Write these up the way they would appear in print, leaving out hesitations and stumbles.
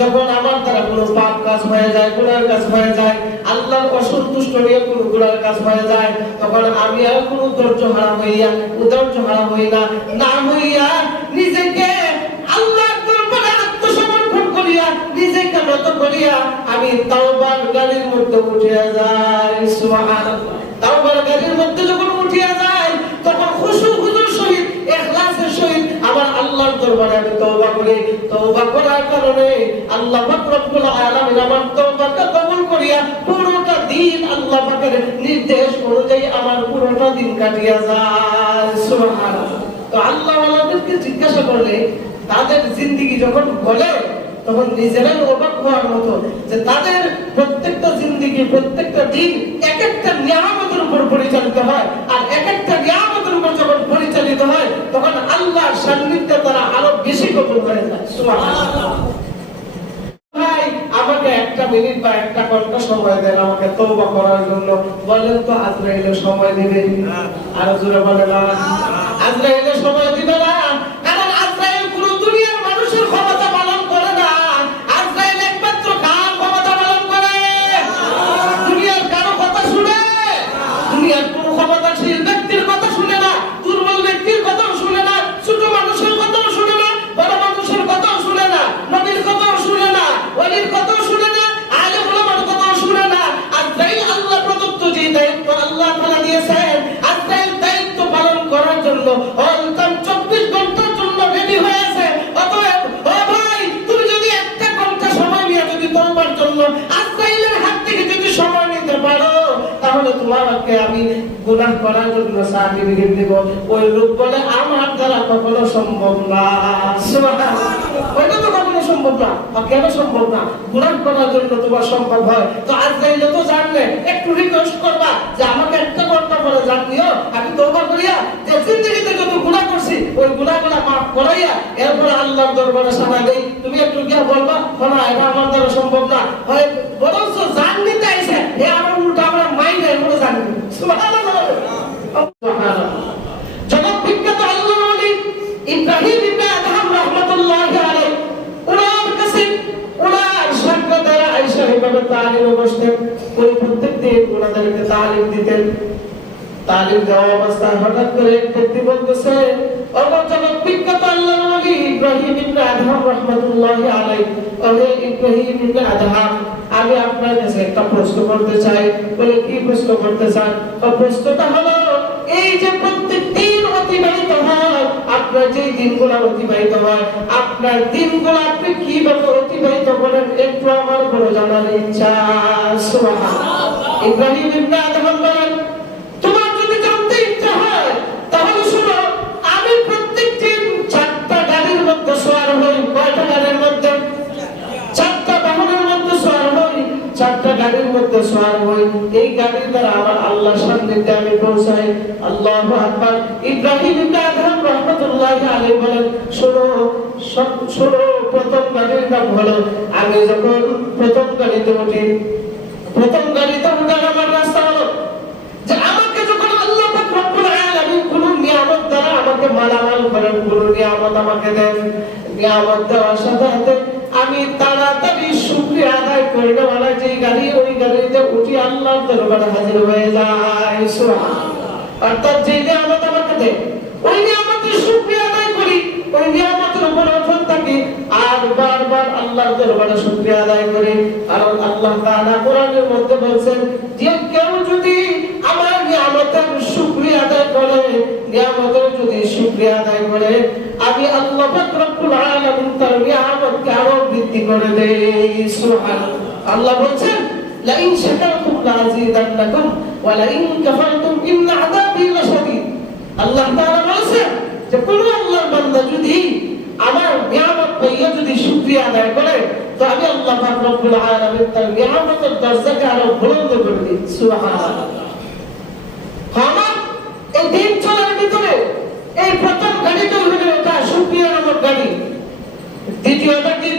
যখন আমার দ্বারা কোনো পাপ কাজ হয়ে যায়, গুনার কাজ হয়ে যায়, আল্লাহর অসন্তুষ্ট নিয়ে কোনো গুনার কাজ হয়ে যায়, তখন আমি আর কোনো ধৈর্য হারা হইয়া না হইয়া নিজেকে আল্লাহর দরবারে আত্মসমর্পণ করিয়া নিজেকে নত করিয়া আমি তাওবার গাড়ির মধ্যে উঠিয়া যাই। সুবহানাল্লাহ। তাওবার গাড়ির মধ্যে যখন উঠিয়া যাই তখন খুশু হুজুর সহিত ইখলাসের সহিত আমার আল্লাহর দরবারে আমি তওবা করি। তওবা করার কারণে আল্লাহ পাক রব্বুল আলামিন আমার তওবাকে কবুল করিয়া পুরোটা দিন আল্লাহ পাকের নির্দেশ অনুযায়ী আমার পুরোটা দিন কাটিয়া যায়। সুবহানাল্লাহ। তো আল্লাহ ওয়ালাদেরকে জিজ্ঞাসা করলে তাদের জিন্দেগি যখন বলে তখন নিজেরাই অবাক হওয়ার মতো যে তাদের প্রত্যেকটা জিন্দেগি, প্রত্যেকটা দিন এক একটা নিয়ামতের উপর পরিচালিত হয়। আর এক একটা নিয়ামতের উপর যখন পরিচালিত হয় তখন আল্লাহর সান্নিধ্যে তারা আরো বেশি কবুল হয়ে যায়। সুবহানাল্লাহ। ভাই আমাকে একটা মিনিট বা একটা ঘন্টা সময় দেন আমাকে তওবা করার জন্য। বলেন তো আজরাইলের সময় দিবে? আর জোরে বলেন না। আজরাইলের সময় দিবে না, কারণ আজরাইল পুরো দুনিয়ার মানুষের ক্ষমতা পালন করে না। আজরাইল একমাত্র কার ক্ষমতা পালন করে? দুনিয়ার কারো কথা শুনে? দুনিয়ার কোনো ক্ষমতাশীল ব্যক্তির কথা শুনে না, দুর্বল ব্যক্তির কথাও শুনে না, ছোট মানুষের কথাও শুনে না, বড় মানুষের কথাও শুনে না, নবীর কথাও শুনে না, ওলির কথাও শুনে না, আলেম ওলামার কথাও শুনে না। আজরাইল আল্লাহ প্রদত্ত যে দায়িত্ব আল্লাহ তাআলা দিয়েছেন, আজরাইল দায়িত্ব পালন করার জন্য অলকাম 24 ঘন্টার জন্য রেডি হয়ে আছে। অতএব ও ভাই, তুমি যদি একটা ঘন্টা সময় নিয়ে যদি তওবার জন্য আজরাইলের হাত থেকে যদি সময় নিতে পারো তাহলে তোমাকে আমি গুনাহ করার জন্য সার্টিফিকেট দেব। ওই লোক বলে আমার দ্বারা কখনো সম্ভব না। সুবহানাল্লাহ। ওইটা তো কখনো সম্ভব না। কেন সম্ভব না? গুনাহ করার জন্য তোমার সম্ভব হয় তো আজরাইল তো জানলে একটু রিকোয়েস্ট করবা যে আমাকে একটা ঘন্টা পরে জানিও, আমি তওবা করিয়া যে জিন্দেগিতে যত গুনাহ করছি ওই গুনাহগুলো মাফ করাইয়া এরপর আল্লাহর দরবারে সানা দেই। তুমি একটু গিয়া বলবা না এটা আমার দ্বারা সম্ভব না, হয় বরঞ্চ জান নিতে আইছে এ আমার উল্টা আমরা মাইন্ড এরপরে জানি। সুবহানাল্লাহ। সুবহানাল্লাহ। জগৎ বিখ্যাত আল্লাহর ওলি ইব্রাহিম ইবনে আদহাম রাহমাতুল্লাহি আলাইহি ওনার কাছে ওনার সাক্ষাৎকারে আয়েশা এভাবে তালিমে বসতেন। ওই প্রত্যেকদিন ওনাদেরকে তালিম দিতেন। তালিম দেওয়া অবস্থায় হঠাৎ করে এক ব্যক্তি বলতেছে, জগৎ বিখ্যাত আল্লাহর ওলি ইব্রাহিম ইবনে আদহাম রাহমাতুল্লাহি আলাইহি, ওহে ইব্রাহিম ইবনে আদহাম, আমি আপনার কাছে একটা প্রশ্ন করতে চাই। বলে কি প্রশ্ন করতে চান? প্রশ্নটা হলো এই যে প্রত্যেক দিন অতিবাহিত হয়, আপনার যে দিনগুলো অতিবাহিত হয়, আপনার দিনগুলো আপনি কিভাবে অতিবাহিত করেন একটু আমার বড় জানার ইচ্ছা। সুবহানাল্লাহ। ইব্রাহিম ইবনে আদহাম বলেন, তোমার যদি জানতে ইচ্ছা হয় তাহলে শুনো, আমি প্রত্যেক দিন 4টা গাড়ির মধ্যে সওয়ার হই। কয়টা গাড়ির মধ্যে? 4টা বাহনের মধ্যে সওয়ার হই। 4টা গাড়ির মধ্যে সওয়ার হই। এই গাড়ির দ্বারা আমার আল্লাহর সান্নিধ্যে আমি পৌঁছাই। আল্লাহু আকবার। ইব্রাহিম ইবনে আদহাম রাহমাতুল্লাহি আলাইহি বলেন, শোনো, প্রথম গাড়ির নাম হলো, আমি যখন প্রথম গাড়িতে উঠি, প্রথম গাড়িতে উঠার আমার রাস্তা হলো যে আমাকে যখন আল্লাহ পাক রব্বুল আলামিন কোন নিয়ামত দ্বারা আমাকে মালামাল করেন, কোন নিয়ামত আমাকে দেন, নিয়ামত দেওয়ার সাথে সাথে আমি তাড়াতাড়ি শুকরিয়া আদায় করে নেওয়ালা যেই গাড়ি, ওই গাড়িতে উঠি আল্লাহর দরবারে হাজির হয়ে যায়। সুবহানাল্লাহ। অর্থাৎ যে নিয়ামত আমাকে দেন ওই নিয়ামতের শুকরিয়া আদায় করি, ওই নিয়ামতের উপর অটল থাকি আর বারবার আল্লাহর দরবারে শুকরিয়া আদায় করি। কারণ আল্লাহ তাআলা কোরআনের মধ্যে বলেন যে কেউ যদি আমার নিয়ামতের শুকরিয়া আদায় করে, নিয়ামতের যদি শুকরিয়া আদায় করে, আমি আল্লাহ পাক রব্বুল আলামিন তার নিয়ামতকে আরো বৃদ্ধি করে দেই। সুবহানাল্লাহ। আল্লাহ বলেন লা ইন শাকারতুম লাযিদান্নাকুম ওয়া লা ইন কাফারতুম ইন্না আযাবি লাশাদীদ। আল্লাহ তাআলা বলেন যে কোন আল্লাহর বান্দা যদি আমার নিয়ামত পাইয়া যদি শুকরিয়া আদায় করে তো আমি আল্লাহ পাক রব্বুল আলামিন তার নিয়ামতের দরজাকে আরো বুলন্দ করে দিই। সুবহানাল্লাহ। আমার এই দিন চলার ভিতরে এই প্রথম গাড়িটা হলো এটা শুকরিয়া নামক গাড়ি। দ্বিতীয়টা কি?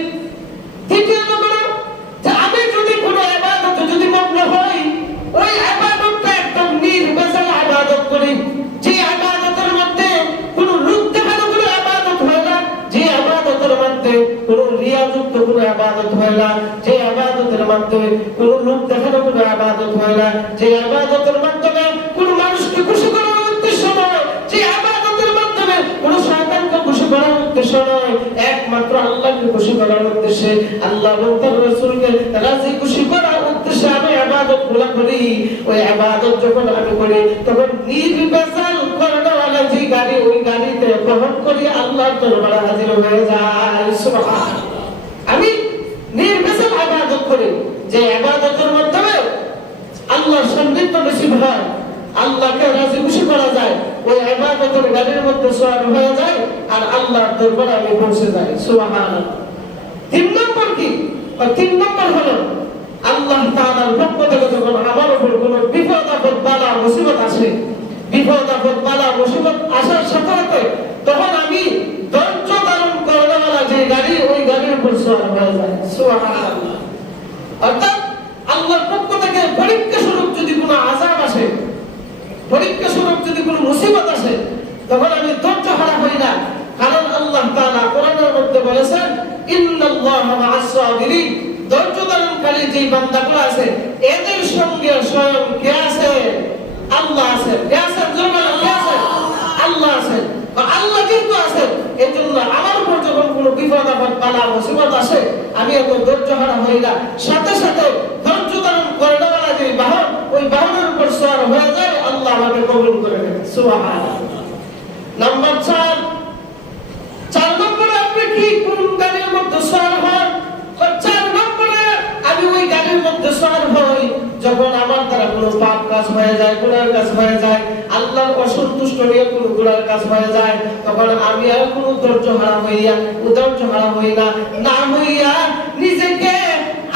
দ্বিতীয়ত হলো যে আমি যদি কোনো ইবাদতে যদি মগ্ন হই, ওই ইবাদতটা একদম নির্ভেজাল ইবাদত করি, যে ইবাদতের মধ্যে কোনো লোক দেখানো কোনো ইবাদত হয় না, যে ইবাদতের মধ্যে কোনো রিয়াযুক্ত কোনো ইবাদত ইবাদত হয় না, যে ইবাদতের মাধ্যমে কোনো লোক দেখানো কোনো ইবাদত হয় না, যে ইবাদতের মাধ্যমে কোনো মানুষকে খুশি করার উদ্দেশ্য নয়, যে ইবাদতের মাধ্যমে কোনো শয়তানকে খুশি করার উদ্দেশ্য নয়, একমাত্র আল্লাহকে খুশি করার উদ্দেশ্যে, আল্লাহ এবং তার রাসূলকে রাজি খুশি করার উদ্দেশ্যে আমি ইবাদতগুলো করি। ওই ইবাদত যখন আমি করি তখন নির্বেজাল করানোওয়ালা যে গাড়ি, ওই গাড়িতে বহন করি আল্লাহর দরবারে হাজির হয়ে যায়। সুবহানাল্লাহ। আমি নির্বেজাল ইবাদত করি, যে ইবাদতের মাধ্যমে আল্লাহর সান্নিধ্য নসিব হয়, আল্লাহকে রাজি খুশি করা যায়, ওই ইবাদতের গাড়ির মধ্যে সওয়ার হয়ে যায় আর আল্লাহর দরবারে আমি পৌঁছে যাই। সুবহানাল্লাহ। 3 নম্বর কি? 3 নম্বর হলো আল্লাহ তাআলার পক্ষ থেকে যখন আমার উপর কোনো বিপদ আপদ বালা মুসিবত আসে, বিপদ আপদ বালা মুসিবত আসার সাথে সাথে তখন আমি ধৈর্য ধারণ করানোওয়ালা যে গাড়ি, ওই গাড়ির উপর সওয়ার হয়ে যায়। সুবহানাল্লাহ। অর্থাৎ আল্লাহর পক্ষ থেকে পরীক্ষা স্বরূপ যদি কোনো আযাব আসে, পরীক্ষা স্বরূপ যদি কোনো মুসিবত আসে, তখন আমি ধৈর্য হারা হই না। কারণ আল্লাহ তাআলা কোরআনের মধ্যে বলেছেন, ইন্নাল্লাহা মা'আস সাবিরিন, ধৈর্য ধারণকারী যে বান্দাগুলো আছে এদের সঙ্গে স্বয়ং কে আছে? আল্লাহ আছে। কে আছে? জোরে কে আছে? আল্লাহ আছে। আল্লাহ যেহেতু আছে, এজন্য আমার উপর যখন কোনো বিপদ আপদ বালা মুসিবত আসে আমি এত ধৈর্য হারা হই না, সাথে সাথে ধৈর্য ধারণ করানোওয়ালা যে বাহন, ওই বাহনের উপর সওয়ার হয়ে যায়, আল্লাহ আমাকে কবুল করে নেন। সুবহানাল্লাহ। নাম্বার 4 নম্বরে আপনি কি কোন গাড়ির মধ্যে সওয়ার হন? 4 নম্বরে আমি ওই গাড়ির মধ্যে সওয়ার হই যখন আমার দ্বারা কোনো পাপ কাজ হয়ে যায়, গুনাহ কাজ হয়ে যায়, আল্লাহর অসন্তুষ্ট নিয়ে কোনো গুনাহ কাজ হয়ে যায়, তখন আমি আর কোনো ধৈর্য হারা হইয়া, উদার্য হারা হই না, না হইয়া নিজেকে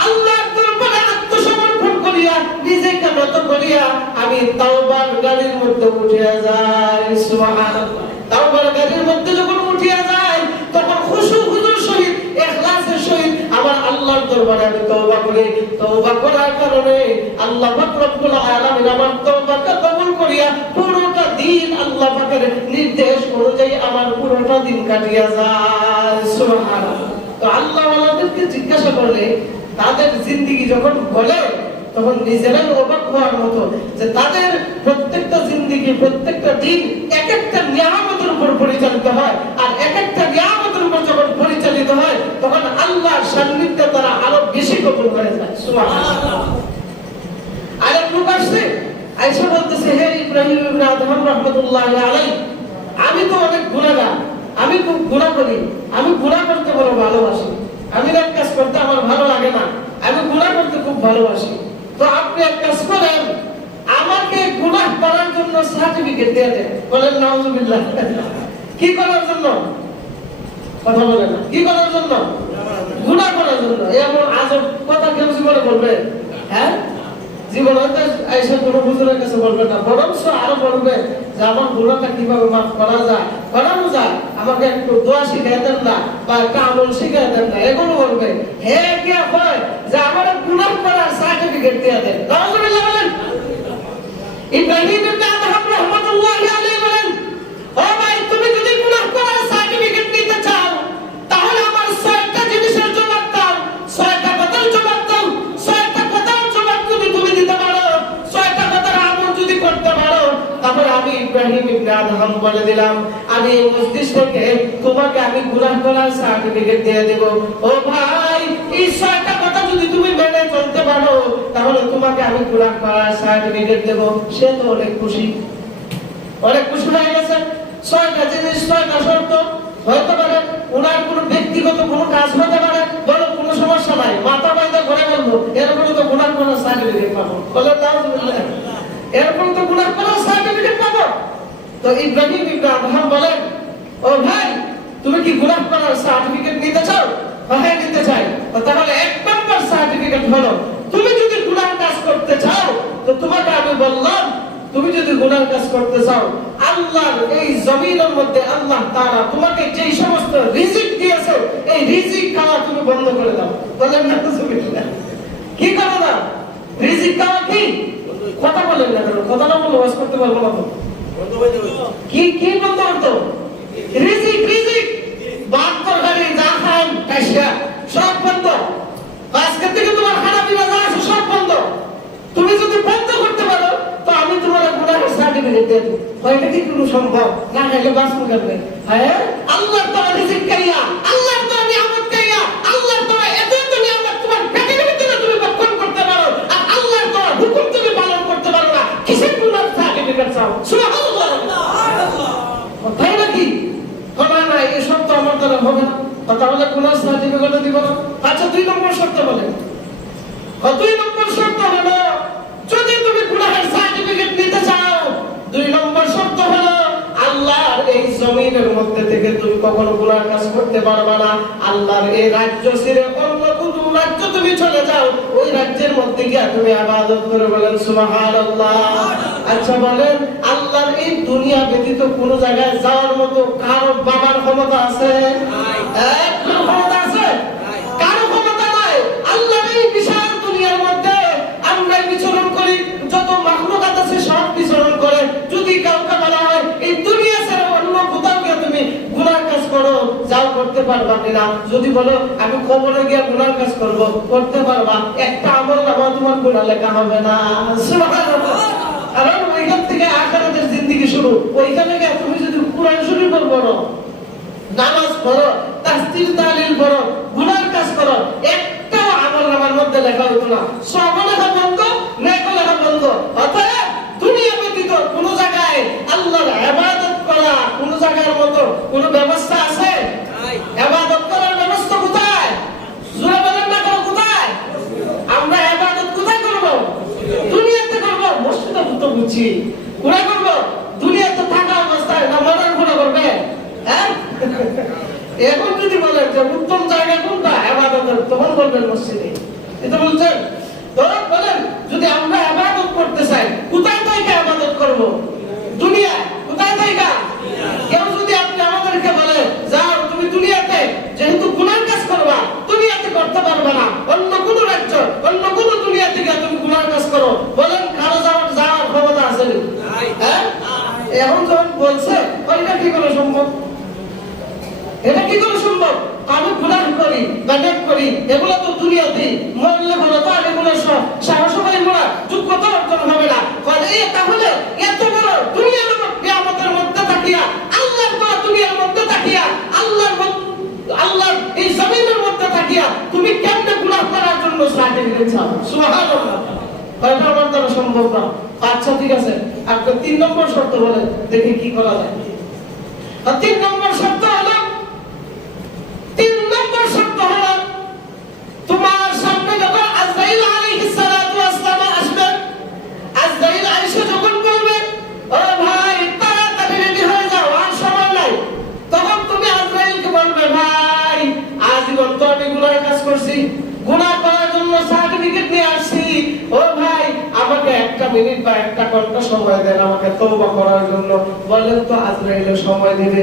আল্লাহর দরবারে আত্মসমর্পণ করিয়া, নিজেকে নত করিয়া আমি তাওবার গাড়ির মধ্যে উঠিয়া যাই। সুবহানাল্লাহ। তাওবার গাড়ির মধ্যে যখন উঠিয়া যাই তখন খুশু হুজুর সহিত, ইখলাসের সহিত আমার আল্লাহর দরবারে আমি তওবা করি। তওবা করার কারণে আল্লাহ পাক রব্বুল আলামিন আমার তওবাকে কবুল করিয়া পুরোটা দিন আল্লাহ পাকের নির্দেশ অনুযায়ী আমার পুরোটা দিন কাটিয়া যায়। সুবহানাল্লাহ। তো আল্লাহ ওয়ালাদেরকে জিজ্ঞাসা করলে তাদের জিন্দেগি যখন বলে তখন নিজেরাই অবাক হওয়ার মতো, যে তাদের প্রত্যেকটা জিন্দেগি, প্রত্যেকটা দিন এক একটা নিয়ামতের উপর পরিচালিত হয়, আর এক একটা নিয়ামতের উপর যখন পরিচালিত হয় তখন আল্লাহর সান্নিধ্য তারা আরো বেশি কবুল হয়ে যায়। সুবহানাল্লাহ। আরেক লোক আসছে, আয়েশা বলতেছে, হে ইব্রাহিম ইবনে আদহাম রাহমাতুল্লাহি আলাইহি, আমি তো অনেক গুনাহগার, আমি খুব গুনাহ করি, আমি গুনাহ করতে বড় ভালোবাসি, আমি এক কাজ করতে আমার ভালো লাগে না, আমি গুনাহ করতে খুব ভালোবাসি। তো আপনি এক কাজ করেন, আমাকে গুনাহ করার জন্য সার্টিফিকেট দিয়ে দেন। বলেন নাউজুবিল্লাহ। কি করার জন্য? কথা বলেন না। কি করার জন্য? গুনাহ করার জন্য। এমন আজব কথা কেউ জীবনে বলবে? হ্যাঁ, জীবনে হয়তো আয়েশা কোনো হুজুরের কাছে বলবে না, বরঞ্চ আরো বলবে যে আমার গুনাহটা কিভাবে মাফ করা যায়, করানো যায়, আমাকে একটু দোয়া শিখিয়ে দেন না, বা একটা আমল শিখিয়ে দেন না, এগুলো বলবে। হে কি হয় যে আমার গুনাহ করার সার্টিফিকেট দিয়ে দেন। নাউজুবিল্লাহ বলেন। ইব্রাহিম ইবনে আদহাম রাহমাতুল্লাহি আলাইহি বলেন, ও ভাই, তুমি যদি গুনাহ করার সার্টিফিকেট নিতে চাও তাহলে আমার 6টা জিনিসের জবাব দাও, 6টা কথার জবাব দাও। 6টা কথার জবাব যদি তুমি দিতে পারো, 6টা কথার আমল যদি করতে পারো, তাহলে আমি ইব্রাহিম ইবনে আদহাম বলে দিলাম, আমি মসজিদ থেকে তোমাকে আমি গুনাহ করার সার্টিফিকেট দিয়ে দেব। ও ভাই, এই 6টা কথা যদি তুমি মেনে চলতে পারো তাহলে তোমাকে আমি গুনাহ করার সার্টিফিকেট দেব। সে তো অনেক খুশি, অনেক খুশি হয়ে গেছে। 6টা জিনিস, 6টা শর্ত হতে পারে, ওনার কোনো ব্যক্তিগত কোনো কাজ হতে পারে, বলো কোনো সমস্যা নাই, মাথা বাইন্দা ঘরে বলবো, এরকম তো গুনাহ করার সার্টিফিকেট পাবো। বলে নাউজুবিল্লাহ, এরকম তো গুনাহ করার সার্টিফিকেট পাবো। তো ইব্রাহিম ইবনে আদহাম বলেন, ও ভাই, তুমি কি গুনাহ করার সার্টিফিকেট নিতে চাও? হ্যাঁ, নিতে চাই। তাহলে 1 নম্বর সার্টিফিকেট হলো, তুমি যদি গুনাহ কাজ করতে চাও তো তোমাকে আমি বললাম, তুমি যদি গুনাহ কাজ করতে চাও, আল্লাহর এই জমিনের মধ্যে আল্লাহ তাআলা তোমাকে যেই সমস্ত রিজিক দিয়েছে, এই রিজিক খাওয়া তুমি বন্ধ করে দাও। বলেন না সুবহানাল্লাহ। কি করো না? রিজিক খাওয়া কি? কথা বলেন না, কথা না বলে ওয়াজ করতে পারবো না তো। কি কি বন্ধ করতো? রিজিক, রিজিক, ভাত তরকারি যা খান কাশিয়া সব বন্ধ। সম্ভব, না খাইলে বাঁচবো কেমনে? হ্যাঁ, আল্লাহর দেওয়া রিজিক খাইয়া, আল্লাহর দেওয়া নিয়ামত খাইয়া, আল্লাহর দেওয়া এত নিয়ামত তোমার পেটের ভিতরে তুমি ভক্ষণ করতে পারো, আর আল্লাহর দেওয়া হুকুম তুমি পালন করতে পারো না, কিসের গুনাহ সার্টিফিকেট চাও? সুবহানাল্লাহ। তাই নাকি? কথা না, এই শর্ত আমার দ্বারা হবে না, তাহলে গুনাহ সার্টিফিকেট দিব না। আচ্ছা, 2 নম্বর শর্ত বলেন। 2 নম্বর শর্ত হলো, যদি তুমি গুনাহের সার্টিফিকেট নিতে চাও, 2 নম্বর শর্ত হলো আল্লাহর এই জমিনের মধ্যে থেকে তুমি কখনো গুনার কাজ করতে পারবে না। আল্লাহর এই রাজ্য ছেড়ে অন্য কোনো রাজ্য তুমি চলে যাও, ওই রাজ্যের মধ্যে গিয়ে তুমি ইবাদত করে, বলেন সুবহানাল্লাহ। আচ্ছা বলেন, আল্লাহর এই দুনিয়া ব্যতীত কোন জায়গায় যাওয়ার মতো কারো বাবার ক্ষমতা আছে? একদম ক্ষমতা আছে? কারো ক্ষমতা নাই। আল্লাহর এই বিশাল দুনিয়ার মধ্যে আমরা বিচরণ করি, যত মাখলুকাত আছে সব বিচরণ করে। যদি কাউকে বলা হয় এই দুনিয়া ছেড়ে অন্য কোথাও গিয়ে তুমি গুনার কাজ করো, যাও, করতে পারবা কিনা? যদি বলো আমি কবরে গিয়ে গুনার কাজ করব, করতে পারবা? একটা আমল নামা তোমার গুনাহ লেখা হবে না। সুবহানাল্লাহ। কারণ ওইখান থেকে আখিরাতের জিন্দেগি শুরু। ওইখানে গিয়ে তুমি যদি কোরআন শরীফ পড়ো, নামাজ পড়ো, তাসবিহ তাহলিল পড়ো, গুনার কাজ করো, একটা আমল নামার মধ্যে লেখা হতো না। সব লেখা বন্ধ, নেক লেখা বন্ধ। অতএব দুনিয়া ব্যতীত কোন জায়গায় আল্লাহর ইবাদত করা, কোন জায়গার মতো কোন ব্যবস্থা আছে? ইবাদত করার ব্যবস্থা কোথায়? জোরে বলেন না, কোথায়? আমরা ইবাদত কোথায় করব? দুনিয়াতে করব। মসজিদে তো বুঝছি, কোথায় করব? দুনিয়াতে থাকা অবস্থায় না মরার পরে করবে? হ্যাঁ, এখন যদি বলেন যে উত্তম জায়গা কোনটা ইবাদতের, তখন বলবেন মসজিদে। এটা বলছেন তো, বলেন যদি আমরা ইবাদত করতে চাই, কোথায় থেকে ইবাদত করব? দুনিয়া। কোথায় থেকে? কেউ যদি আপনি আমাদেরকে বলে যাও তুমি দুনিয়াতে, যেহেতু গুনার কাজ করবা, দুনিয়াতে করতে পারবে না, অন্য কোন রাজ্য, অন্য কোন দুনিয়া থেকে তুমি গুনার কাজ করো, বলেন কারো যাওয়ার ক্ষমতা আছে? হ্যাঁ, এখন যখন বলছে ওইটা কি করে সম্ভব? এটা কি করে সম্ভব? আমি গুনাহ করি, গানেক করি, এগুলো তো দুনিয়াতে, মরলে বলো তো আর এগুলো সব সাহসবাই মোরা যোগ্যতা অর্জন হবে না। তাহলে এত বড় দুনিয়ার কিয়ামতের মধ্যে তাকিয়া, আল্লাহর দেওয়া দুনিয়ার মধ্যে তাকিয়া, আল্লাহর এই জমিনের মধ্যে তাকিয়া তুমি কেমনে গুনাহ করার জন্য সার্টিফিকেট চাও? সুবহানাল্লাহ। এটা আমার দ্বারা সম্ভব না। আচ্ছা ঠিক আছে, আপনি 3 নম্বর শর্ত বলেন, দেখি কি করা যায়। 3 নম্বর শর্ত হলো, 3 নম্বর শর্ত হলো তোমার সামনে যখন আজরাইল আলাইহিস সালাতু ওয়াস সালাম আসবে, আজরাইল আয়েশা যখন বলবে ও ভাই তাড়াতাড়ি রেডি হয়ে যাও, আর সময় নাই, তখন তুমি আজরাইলকে বলবে ভাই আজীবন তো আমি গুনার কাজ করছি, গুনাহ করার জন্য সার্টিফিকেট নিয়ে আসছি, ও ভাই আমাকে 1 মিনিট বা 1 ঘন্টা সময় দেন আমাকে তওবা করার জন্য। বলেন তো আজরাইল সময় দিবে?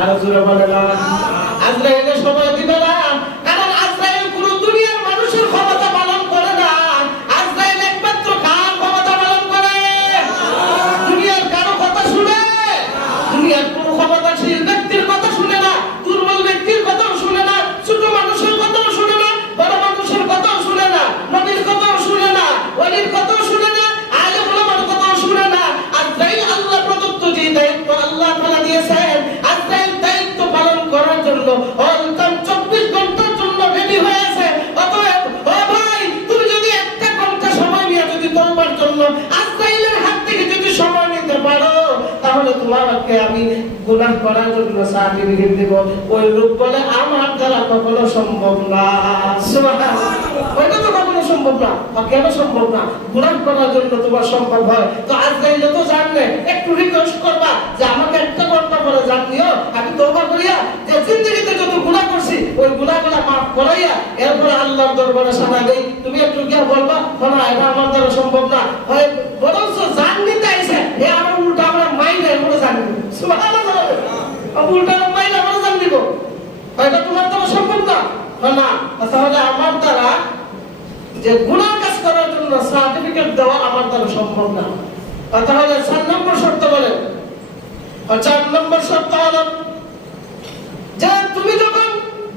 আর জোরে বলেন না, আজরাইল সময় দিবে না। কারণ আজরাইল পুরো দুনিয়ার মানুষের ক্ষমতা পালন করে না। আজরাইল একমাত্র কার ক্ষমতা পালন করে? দুনিয়ার কারো কথা শুনে? দুনিয়ার কোনো ক্ষমতাশীল ব্যক্তির কথা শুনে না, দুর্বল ব্যক্তির কথাও শুনে না, ছোট মানুষের কথাও শুনে না, বড় মানুষের কথাও শুনে না, নবীর কথাও শুনে না, ওলির কথাও শুনে না, আলেম ওলামার কথাও শুনে না। আজরাইল আল্লাহ প্রদত্ত যে দায়িত্ব আল্লাহ তাআলা দিয়েছেন, আজরাইল দায়িত্ব পালন করার জন্য অলকাম 24 ঘন্টার জন্য রেডি হয়ে আছে। অতএব ও ভাই তুমি যদি 1 ঘন্টা সময় নিয়ে যদি তওবার জন্য আজরাইলের হাত থেকে যদি সময় নিতে পারো, তাহলে তোমাকে আমি গুনাহ করার জন্য সার্টিফিকেট দেব। ওই লোক বলে আমার দ্বারা কখনো সম্ভব না। সুবহানাল্লাহ। ওইটা তো কখনো সম্ভব না। কেন সম্ভব না? গুনাহ করার জন্য তোমার সম্ভব হয় তো আজরাইল তো জানলে একটু রিকোয়েস্ট করবা যে আমাকে 1 ঘন্টা পরে জানিও, আমি তওবা করিয়া যে জিন্দেগিতে যত গুনাহ করছি ওই গুনাহগুলো মাফ করাইয়া এরপর আল্লাহর দরবারে সানা দেই। তুমি একটু গিয়া বলবা না এটা আমার দ্বারা সম্ভব না, হয় বরঞ্চ জান নিতে আইছে এ আমার উল্টা আমরা মাইলে এরপরে জানি। সুবহানাল্লাহ। উল্টা মাইলে আমরা জান দিব, এটা তোমার দ্বারা সম্ভব না। না, তাহলে আমার দ্বারা যে গুনাহ কাজ করার জন্য সার্টিফিকেট দেওয়া আমার দ্বারা সম্ভব না। তাহলে 4 নম্বর শর্ত বলেন। 4 নম্বর শর্ত হলো যে তুমি যখন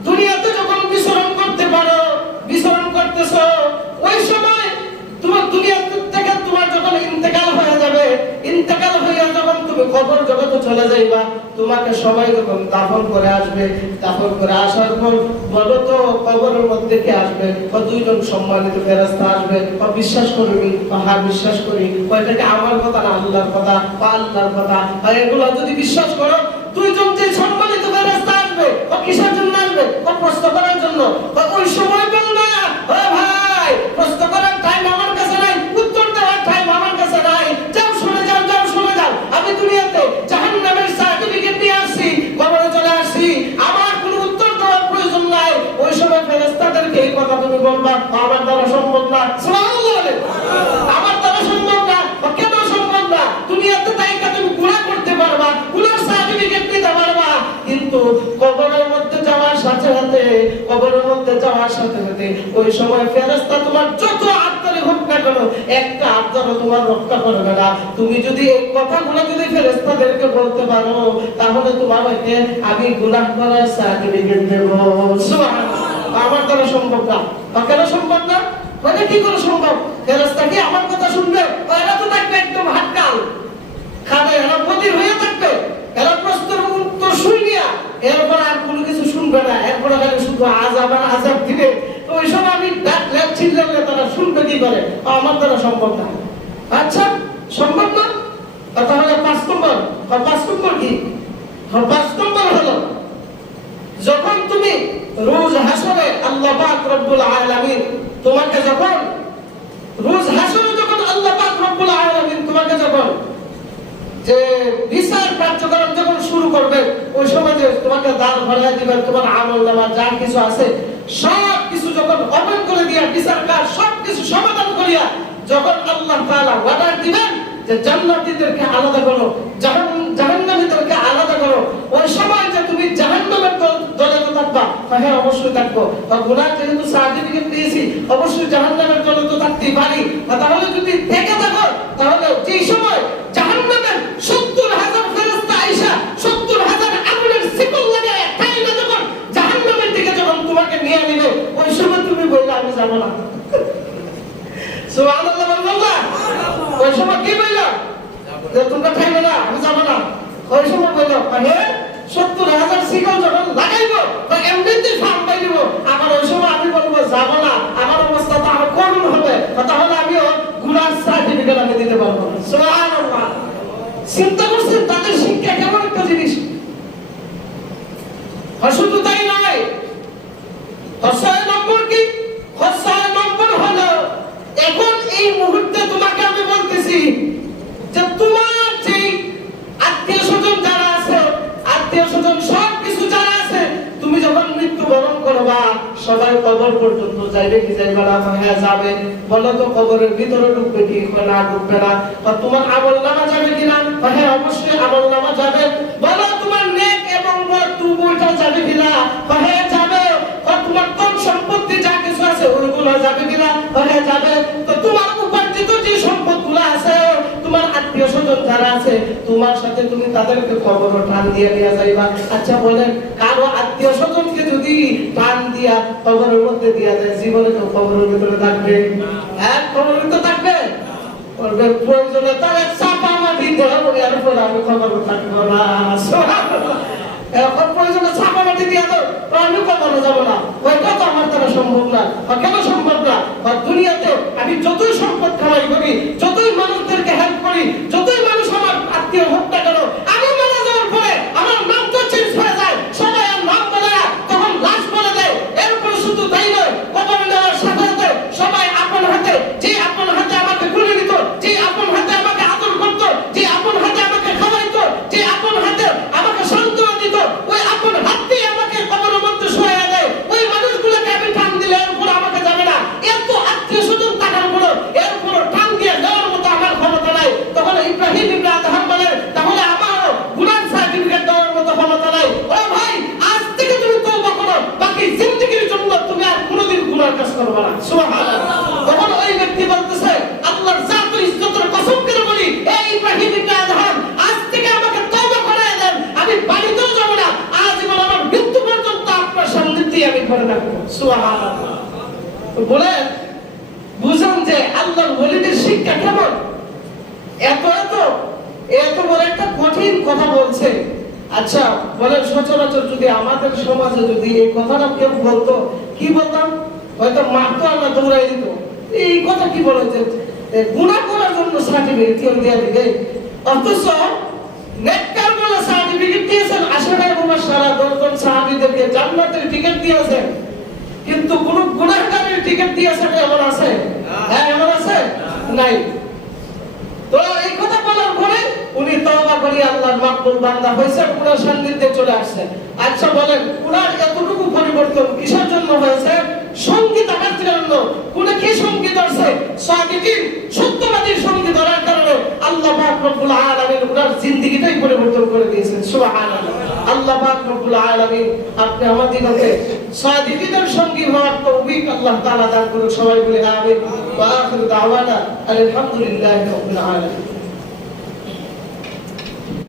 দুনিয়াতে যখন বিচরণ করতে পারো, বিচরণ করতেছো, ওই সময় তোমার দুনিয়া থেকে তোমার যখন ইন্তেকাল হয়ে যাবে, ইন্তেকাল হয়ে যখন তুমি কবর জগৎ তোমাকে সবাই যখন দাফন করে আসবে, দাফন করে আসার পর বলো তো কবরের মধ্যে কে আসবে? দুইজন সম্মানিত ফেরেশতা আসবে। বিশ্বাস করবি? হ্যাঁ বিশ্বাস করি। এটাকে আমার কথা না আল্লাহর কথা, আল্লাহর কথা। আর এগুলো যদি বিশ্বাস করো, দুইজন যে সম্মানিত ফেরেশতা আসবে, কিসের জন্য আসবে? প্রশ্ন করার জন্য। ওই সময় বল না, ও ভাই প্রশ্ন করার টাইম আমার কাছে নাই, উত্তর দেওয়ার টাইম আমার কাছে নাই, যাও শুনে যাও, যাও শুনে যাও। আমি দুনিয়াতে জাহান্নামের সার্টিফিকেট নিয়ে আসছি, কবরে চলে আসছি, আমার কোনো উত্তর দেওয়ার প্রয়োজন নাই। ওই সময় ফেরেশতাদেরকে এই কথা তুমি বলবা, আমার দ্বারা সম্ভব না। সুবহানাল্লাহ, আমার দ্বারা সম্ভব না। কেন সম্ভব না? দুনিয়াতে তাইকা তুমি গুনাহ করতে পারবা, গুনার সার্টিফিকেট নিতে পারবা, কিন্তু কবরের মধ্যে যাওয়ার সাথে সাথে, কবরের মধ্যে যাওয়ার সাথে সাথে ওই সময় ফেরেশতা তোমার যত আত্মারে হোক না কেন, একটা আত্মারও তোমার রক্ষা করবে না। তুমি যদি এই কথাগুলো যদি ফেরেশতাদেরকে বলতে পারো, তাহলে তোমাকে আমি গুনাহ করার সার্টিফিকেট দেব। সুবহানাল্লাহ। আমার দ্বারা সম্ভব না। কেন সম্ভব না? মানে কি করে সম্ভব? ফেরেশতা কি আমার কথা শুনবে? এরা তো থাকবে একদম হাতকাল খাবে, এরা বধির হয়ে থাকবে, এরা প্রশ্নের উত্তর শুনিয়া এরপর আর কোনো কিছু শুনবে না, এরপর খালি শুধু আযাব আর আযাব দিবে। তো ওই সময় আমি ডাক চিল্লালে তারা শুনবে কি করে? আমার দ্বারা সম্ভব না। আচ্ছা সম্ভব না, তাহলে 5 নম্বর কি? 5 নম্বর হলো যখন তুমি রোজ হাসরে আল্লাহ পাক রব্বুল আলামিন তোমাকে যখন রোজ হাসরে যখন আল্লাহ পাক রব্বুল আলামিন তোমাকে যখন যে বিচার কার্যক্রম যখন শুরু করবে, ওই সময় যে তোমাকে দাঁড় ভরায় দিবেন, তোমার আমলনামা যা কিছু আছে সব কিছু যখন ওপেন করে দিয়া বিচার কাজ সব কিছু সমাধান করিয়া যখন আল্লাহ তাআলা অর্ডার দিবেন যে জান্নাতীদেরকে আলাদা করো, জাহান্নামীদেরকে আলাদা করো, ওই সময় যে তুমি জাহান্নামের দলে তো থাকবা। হ্যাঁ অবশ্যই থাকবো, গুনাহ যেহেতু সার্টিফিকেট দিয়েছি অবশ্যই জাহান্নামের দলে তো থাকতেই পারি। তাহলে যদি থেকে থাকো, তাহলে যেই সময় জাহান্নামের 70,000 ফেরেশতা আইসা 70,000 আগুনের শিকল লাগায় টাইনা যখন জাহান্নামের দিকে যখন তোমাকে নিয়ে নেবে, ওই সময় তুমি বললে আমি যাব না। সুবহানাল্লাহ, আল্লাহ ওই সময় কি বলল? যে তোমরা খাইবে না, আমি যাব না। ওই সময় বলল মানে 70,000 শিকল যখন লাগাইবো বা এমনিতে ফার্ম পাই দিব, আমার ওই সময় আমি বলবো যাব না, আমার অবস্থা তো আরো করুণ হবে, তাহলে আমিও গুনার সার্টিফিকেট আমি দিতে পারবো না। সুবহানাল্লাহ। চিন্তা করছেন তাদের শিক্ষা কেমন একটা জিনিস? শুধু তাই নয়, 6 নম্বর কি? 6 নম্বর হলো এখন এই মুহূর্তে তোমাকে আমি বলতেছি যে তোমার যে আত্মীয়-স্বজন যারা আছে, আত্মীয়-স্বজন সব কিছু যারা আছে, তুমি যখন মৃত্যুবরণ করবা সবাই কবর পর্যন্ত যাইবে কি যাইবে না? হ্যাঁ যাবে। বলো তো কবরের ভিতরে ঢুকবে কি না ঢুকবে না? তোমার আমলনামা যাবে কিনা? হ্যাঁ অবশ্যই আমলনামা যাবে। বলো তোমার নেক এবং বদুটা যাবে কিনা? হ্যাঁ যাবে। তোমার কোন সম্পত্তি যা কিছু আছে ওইগুলো যাবে কিনা? হ্যাঁ যাবে। তো তোমার উপার্জিত যে সম্পদগুলো আছে, তোমার আত্মীয়-স্বজন যারা আছে, তোমার সাথে তুমি তাদেরকে কবরে টান দিয়ে নিয়ে যাইবা। আচ্ছা বলেন, কারো আত্মীয়-স্বজনকে যদি টান দিয়া কবরের মধ্যে দিয়া যায়, জীবনে তো কবরের ভিতরে থাকবে? হ্যাঁ কবরের ভিতরে থাকবে। প্রয়োজনে তার চাপা মাটি দেওয়া বলে আর পরে আমি কবরে থাকবো না। এখন প্রয়োজনে চাপা মাটি দিয়া দাও, আমি কবরে যাবো না। ওইটা তো আমার দ্বারা সম্ভব না। কেন সম্ভব না? দুনিয়াতে আমি যতই সম্পদ কামাই করি, যতই মানুষদেরকে হেল্প করি, যতই মানুষ আমার আত্মীয় হোক না কেন, আমি মারা যাওয়ার পরে আমার নাম তো চেঞ্জ হয়ে যায়, সবাই আর নাম বলে না, তখন লাশ বলে দেয়। এরপরে শুধু তাই নয়, কবরে নেওয়ার সাথে সাথে সবাই আপন হাতে, যে আপন হাতে আমাকে খুলে নিত, যে আপন হাতে আমাকে আদর করত, যে আপন হাতে আমাকে খাওয়াইতো, যে আপন হাতে আমাকে সান্ত্বনা দিত, ওই আপন হাত দিয়ে আমাকে কবরের মধ্যে শোয়া দেয়। ওই মানুষগুলোকে আমি টান দিলে এরপর আমাকে যাবে না। এত আত্মীয়-স্বজন থাকার পর এরপর টান দিয়ে দেওয়ার মতো আমার ক্ষমতা নাই। তখন ইব্রাহিম ইবনে আদহাম বলেন, তাহলে আমারও গুনাহ সার্টিফিকেট দেওয়ার মতো ক্ষমতা নাই। ও ভাই, আজ থেকে তুমি তওবা করো, বাকি জিন্দেগীর জন্য তুমি আর কোনোদিন গুনাহ কাজ করবে না। সুবহানাল্লাহ। তখন ওই ব্যক্তি বলতেছে, আল্লাহর জাত ও ইজ্জতের কসম করে বলি, এই ইব্রাহিম ইবনে আদহাম, আজ থেকে আমাকে তওবা করায় দেন, আমি বাড়িতেও যাব না, আজীবন আমার মৃত্যু পর্যন্ত আপনার সান্নিধ্যে আমি পড়ে থাকবো। সুবহানাল্লাহ। বলে বুঝুন যে আল্লাহর ওলিদের শিক্ষা কেমন। এত এত এত বড় একটা কঠিন কথা বলছে, আচ্ছা বলেন, সচরাচর যদি আমাদের সমাজে যদি এই কথাটা কেউ বলতো, কি বলতাম? হয়তো মারতো আর না দৌড়াই দিত। এই কথা কি বলেছে? গুনাহ করার জন্য সার্টিফিকেট কেউ দিয়ে দিবে, অথচ নেককার বলে সার্টিফিকেট দিয়েছেন। আশরায়ে মুবাশশারা 10 জন সাহাবীদেরকে জান্নাতের টিকিট দিয়েছেন, কিন্তু কোন গুনাহগারের টিকিট দিয়েছেন এমন আছে? হ্যাঁ, এমন আছে? নাই। তো এই কথা বলার পরে উনি তওবা করে আল্লাহর মাকবুল বান্দা হয়েছেন, উনার সান্নিধ্যে চলে আসছেন। আচ্ছা বলেন, উনার এতটুকু পরিবর্তন কিসের জন্য হয়েছে? সঙ্গী থাকার জন্য। কোন কি সঙ্গী ধরছে? সাদিকিন, সত্যবাদীর সঙ্গী ধরার কারণে আল্লাহ পাক রব্বুল আলামিন উনার জিন্দেগিটাই পরিবর্তন করে দিয়েছেন। সুবহানাল্লাহ। আল্লাহ পাক রব্বুল আলামিন আপনি আমাদেরকে সাদিকিনের সঙ্গী হওয়ার তৌফিক আল্লাহ তাআলা দান করুন। সবাই বলে আমিন। ওয়া আখিরু দাওয়ানা আলহামদুলিল্লাহি রাব্বিল আলামিন।